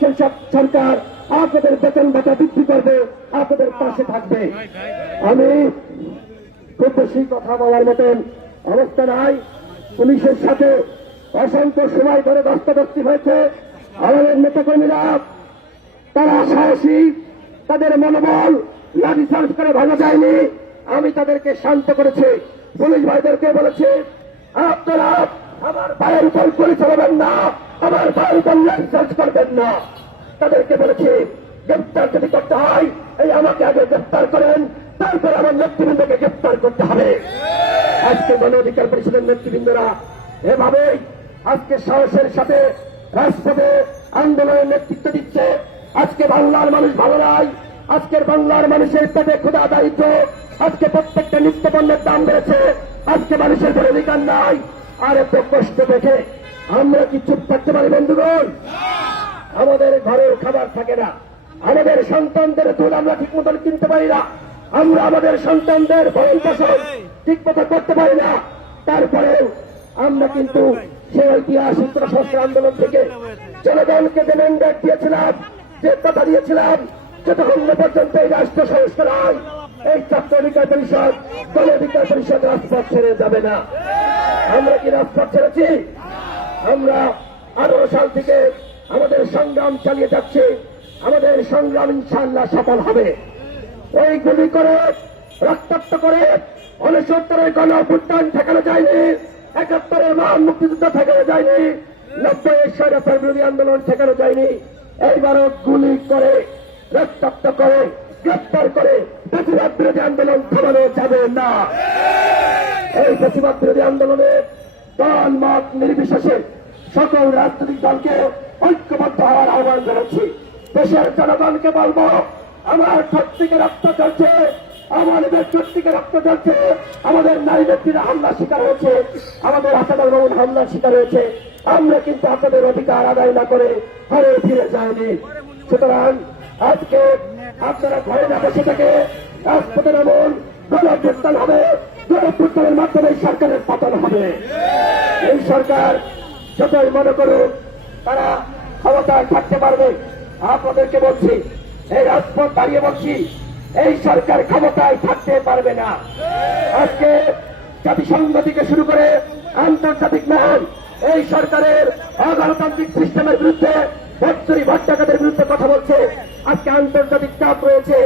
পক্ষের সরকার আপনাদের বেতন ভাতা বৃদ্ধি করবে, আপনাদের পাশে থাকবে। আমি খুব বেশি কথা বলার মতন অবস্থা নাই। পুলিশের সাথে অসংখ্য সময় ধরে ধস্তাধস্তি হয়েছে। আমাদের নেতাকর্মীরা তারা সাহসী, তাদের মনোবল লাঠিচার্জ করে ভাঙা যায়নি। আমি তাদেরকে শান্ত করেছি। পুলিশ ভাইদেরকে বলেছি, আপনারা আমার ভাইয়ের উপর গুলি চালাবেন না, আমার ভাইয়ের উপর লাঠিচার্জ করবেন না। তাদেরকে বলেছি, গ্রেপ্তার যদি করতে হয় এই আমাকে আগে গ্রেপ্তার করেন, তারপর আমার নেতৃবৃন্দকে গ্রেপ্তার করতে হবে। আজকে গণ অধিকার পরিষদের নেতৃবৃন্দরা এভাবেই আজকে সাহসের সাথে রাজপথে আন্দোলনের নেতৃত্ব দিচ্ছে। আজকে বাংলার মানুষ ভালো নাই, আজকের বাংলার মানুষের পেটে ক্ষুধা দারিদ্র, আজকে প্রত্যেকটা নিত্য পণ্যের দাম বেড়েছে, আজকে মানুষের কোনো অধিকার নাই। আর এত কষ্ট দেখে আমরা কি চুপ থাকতে পারি বন্ধুগণ? আমাদের ঘরের খাবার থাকে না, আমাদের সন্তানদের দুধ আমরা ঠিক মতন কিনতে পারি না, আমরা আমাদের সন্তানদের ভরণ পোষণ ঠিক মতো করতে পারি না। তারপরে আমরা কিন্তু সেই ঐতিহাসিক সশস্ত্র আন্দোলন থেকে জনগণকে যে ম্যান্ডেট দিয়েছিলাম, যে কথা দিয়েছিলাম, যতক্ষণ পর্যন্ত এই রাষ্ট্র সংস্কার হয় এই ছাত্র অধিকার পরিষদ, গণ অধিকার পরিষদ রাজপথ ছেড়ে যাবে না। আমরা কি রাজপথ ছেড়েছি? আমরা 18 সাল থেকে আমাদের সংগ্রাম চালিয়ে যাচ্ছি। আমাদের সংগ্রাম ইনশাআল্লাহ সফল হবে। ওই গুলি করে রক্তাক্ত করে 69-এর গণ অভ্যুত্থান ঠেকানো যায়নি, 71-এর মহান মুক্তিযুদ্ধ ঠেকানো যায়নি, 90-এর স্বৈরাচার বিরোধী আন্দোলন ঠেকানো যায়নি। এইবারও গুলি করে রক্তাক্ত করে গ্রেপ্তার করে বেশিরভাগ বিরোধী আন্দোলন থামানো যাবে না। এই বেশিরভাগ বিরোধী আন্দোলনে দল মত নির্বিশেষে সকল রাজনৈতিক দলকে ঐক্যবদ্ধ হওয়ার আহ্বান জানাচ্ছি। দেশের জনগণকে বলবো, আমার শক্তিকে রক্ত চলছে, আমাদের শক্তিকে রক্ত চলছে, আমাদের নারী ব্যক্তিরা হামলা শিকার হয়েছে, আমাদের হাসপাতাল ভবন হামলা শিকার হয়েছে। আমরা কিন্তু আপনাদের অধিকার আদায় না করে ঘরে ফিরে যায়নি। সুতরাং আজকে আপনারা ঘরে না বসে থেকে রাজপথে নামুন, গণ অভ্যুত্থান হবে, গণ অভ্যুত্থানের মাধ্যমে সরকারের পতন হবে। এই সরকার যতই মনে করুক তারা ক্ষমতায় থাকতে পারবে। আপনাদেরকে বলছি, এই রাজপথ দাঁড়িয়ে বলছি, এই সরকার ক্ষমতায় থাকতে পারবে না। আজকে জাতিসংঘ থেকে শুরু করে আন্তর্জাতিক মহল এই সরকারের অগণতান্ত্রিক সিস্টেমের বিরুদ্ধে, বৎসরি ভট্টাচার্যের বিরুদ্ধে কথা বলছে। আজকে আন্তর্জাতিক চাপ রয়েছে।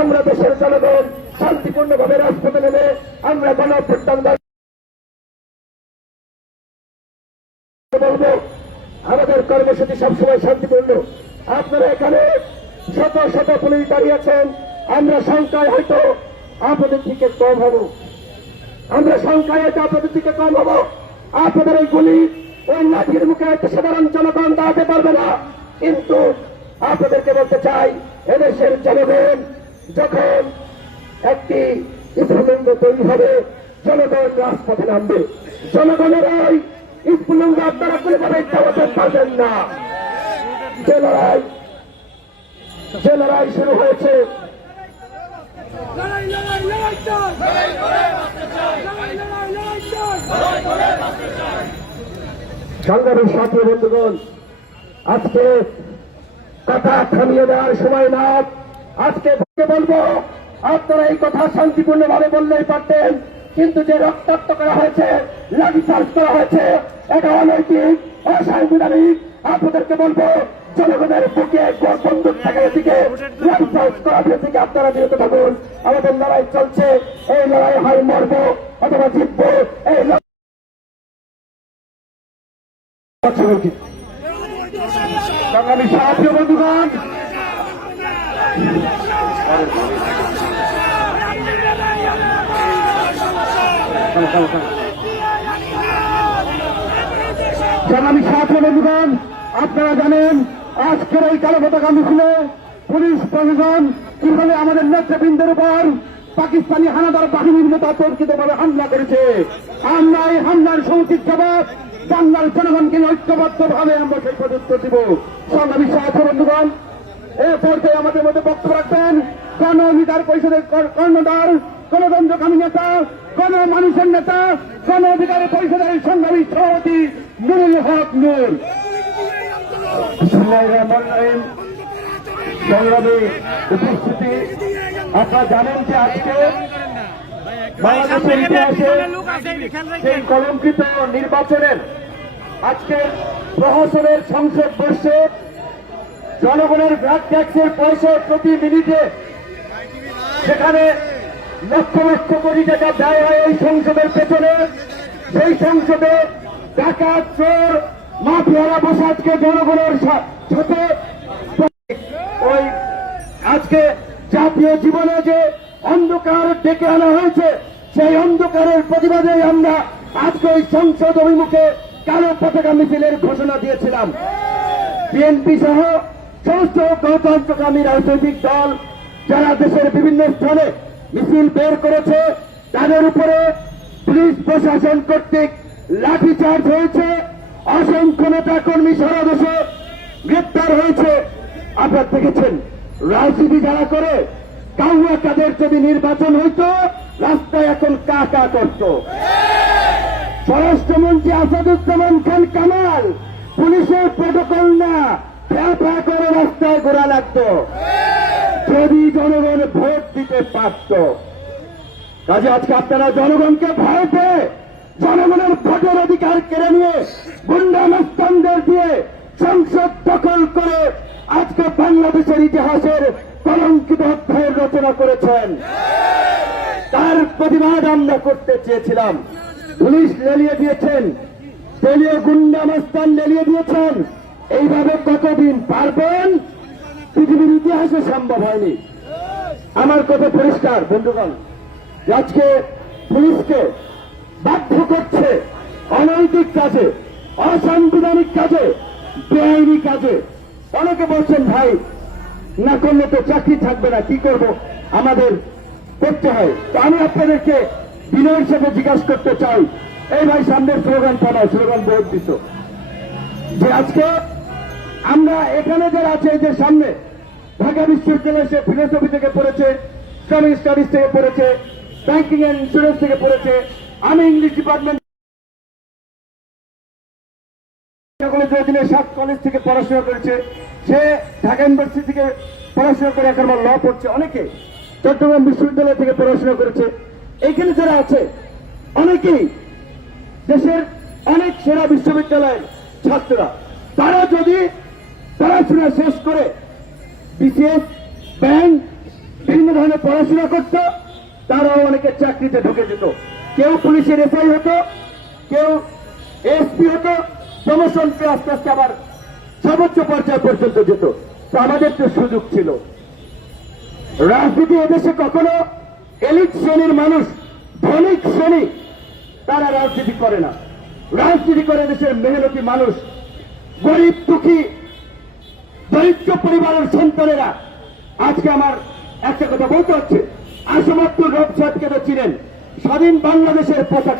আমরা দেশের জনগণ শান্তিপূর্ণভাবে রাজপথে নেমে আমরা গণ অভ্যুত্থান বলবো। আমাদের কর্মসূচি সবসময় শান্তিপূর্ণ। আপনারা এখানে শত শত পুলিশ দাঁড়িয়েছেন, আমরা সংখ্যায় হয়তো আপনাদের থেকে কম হব, আমরা সংখ্যায় হয়তো আপনাদের থেকে কম হব। আপনাদের ওই গুলি, ওই লাঠির মুখে একটা সাধারণ জনগণ দাঁড়াতে পারবে না। কিন্তু আপনাদেরকে বলতে চাই, এদেশের জনগণ যখন একটি স্ফুলিঙ্গ তৈরি হবে, জনগণ রাজপথে নামবে। জনগণের ওই স্ফুলিঙ্গ আপনারা কোনোভাবে চালাতে পারবেন না। যে লড়াই শুরু হয়েছে, সংগ্রামের সাথী বন্ধুগণ, আজকে কথা থামিয়ে দেওয়ার সময় না। আজকে বলবো, আপনারা এই কথা শান্তিপূর্ণভাবে বললেই পারতেন, কিন্তু যে রক্তাক্ত করা হয়েছে, লাঠিচার্জ করা হয়েছে, এটা অনৈতিক, অসাংবিধানিক। আপনাদেরকে বলবো, জনগণের বুকে বন্দুক থাকার দিকে লাঠিচার্জ করা থেকে আপনারা বিরত থাকুন। আমাদের লড়াই চলছে, এই লড়াই হয় মরব অথবা জিতব। এই বাঙালি সাহায্য বন্ধুগণ, বাঙালি সাহায্য বন্ধুগণ, আপনারা জানেন আজকের এই কালো পতাকা মিছিলে পুলিশ প্রশাসন কিভাবে আমাদের নেতৃবৃন্দের উপর পাকিস্তানি হানাদার বাহিনীর মতো অতর্কিতভাবে হামলা করেছে। আমরা এই হামলার সমুচিত জবাব বাংলার জনগণকে ঐক্যবদ্ধভাবে আমরা সেই প্রদত্ত দিব। সংগ্রামী সাহায্য বন্ধুগণ, এ পর্যায়ে আমাদের মধ্যে বক্তব্য রাখবেন গণ অধিকার পরিষদের কর্ণধার, গণতন্ত্রকামী নেতা, গণ মানুষের নেতা, গণ অধিকার পরিষদের সংগ্রামী সভাপতি নুরুল হক নূর। বিসমিল্লাহির রহমানির রহিম। সংগ্রামী উপস্থিতি, আপনারা জানেন যে আজকে বাংলাদেশের ইতিহাসে সেই কলঙ্কিত নির্বাচনের আজকে প্রহসনের সংসদ বর্ষে জনগণের ভ্যাট ট্যাক্সের পয়সা প্রতি মিনিটে সেখানে লক্ষ লক্ষ কোটি টাকা ব্যয় হয় এই সংসদের পেছনে। সেই সংসদে ডাকাত, চোর, মাফিয়ারা বসে আজকে জনগণের সাথে ওই আজকে জাতীয় জীবনে যে অন্ধকার ডেকে আনা হয়েছে, সেই অন্ধকারের প্রতিবাদে আমরা আজকে ওই সংসদ অভিমুখে কালো পতাকা মিছিলের ঘোষণা দিয়েছিলাম। বিএনপি সহ সমস্ত গণতন্ত্রকামী রাজনৈতিক দল যারা দেশের বিভিন্ন স্থানে মিছিল বের করেছে, তাদের উপরে পুলিশ প্রশাসন কর্তৃক লাঠিচার্জ হয়েছে। অসংখ্য নেতা কর্মী সারা দেশে গ্রেপ্তার হয়েছে। আপনারা দেখেছেন রাজনীতি যারা করে, কাউয়া কাদের যদি নির্বাচন হইত, রাস্তায় এখন কা কা করত। স্বরাষ্ট্রমন্ত্রী আসাদুজ্জামান খান কামাল পুলিশের প্রটোকল না ফ্যা ফ্যা করে রাস্তায় ঘোরা লাগতো যদি জনগণ ভোট দিতে পারত। কাজে আজকে আপনারা জনগণকে ভয় পেয়ে জনগণের ভোটের অধিকার কেড়ে নিয়ে গুন্ডা মাস্তানদের দিয়ে সংসদ দখল করে আজকে বাংলাদেশের ইতিহাসের কলঙ্কিত অধ্যায়ের রচনা করেছেন। তার প্রতিবাদ আমরা করতে চেয়েছিলাম। পুলিশ লেলিয়ে দিয়েছেন, দলীয় গুন্ডা মাস্তান লেলিয়ে দিয়েছেন। এইভাবে কতদিন পারবেন? পৃথিবীর ইতিহাসে সম্ভব হয়নি। আমার কথা পরিষ্কার বন্ধুগণ, আজকে পুলিশকে বাধ্য করছে অনৈতিক কাজে, অসাংবিধানিক কাজে, বেআইনি কাজে। অনেকে বলছেন ভাই না করলে তো চাকরি থাকবে না, কি করব, আমাদের করতে হয়। তো আমি আপনাদেরকে বিনয়ের সাথে জিজ্ঞাসা করতে চাই, এই ভাই সামনের স্লোগান পাঠাও, স্লোগান বোর্ড দিত যে আজকে আমরা এখানে যারা আছে, এই যে সামনে ঢাকা বিশ্ববিদ্যালয়ে সে ফিলোসফি থেকে পড়েছে, ইসলামিক স্টাডিজ থেকে পড়েছে, ব্যাংকিং অ্যান্ড ইন্স্যুরেন্স থেকে পড়েছে, আমি ইংলিশ ডিপার্টমেন্ট সাত কলেজ থেকে পড়াশোনা করেছে, সে ঢাকা ইউনিভার্সিটি থেকে পড়াশোনা করে এখন ল পড়ছে, অনেকে চট্টগ্রাম বিশ্ববিদ্যালয় থেকে পড়াশোনা করেছে। এখানে যারা আছে অনেকেই দেশের অনেক সেরা বিশ্ববিদ্যালয়ের ছাত্ররা। তারা যদি পড়াশোনা শেষ করে বিসিএস, ব্যাংক, বিভিন্ন ধরনের পড়াশোনা করত, তারাও অনেকে চাকরিতে ঢুকে যেত। কেউ পুলিশের এসআই হতো, কেউ এসপি হতো, প্রমোশন পেয়ে আস্তে আস্তে আবার সর্বোচ্চ পর্যায় পর্যন্ত যেত। তো আমাদের তো সুযোগ ছিল। রাজনীতি এদেশে কখনো এলিট শ্রেণীর মানুষ, ধনিক শ্রেণী তারা রাজনীতি করে না। রাজনীতি করে দেশের মেহনতি মানুষ, গরিব দুঃখী দরিদ্র পরিবারের সন্তানেরা। আজকে আমার একটা কথা বলতে হচ্ছে, আসমাত্র রব সাহেবকে তো চিনেন, স্বাধীন বাংলাদেশের পতাকা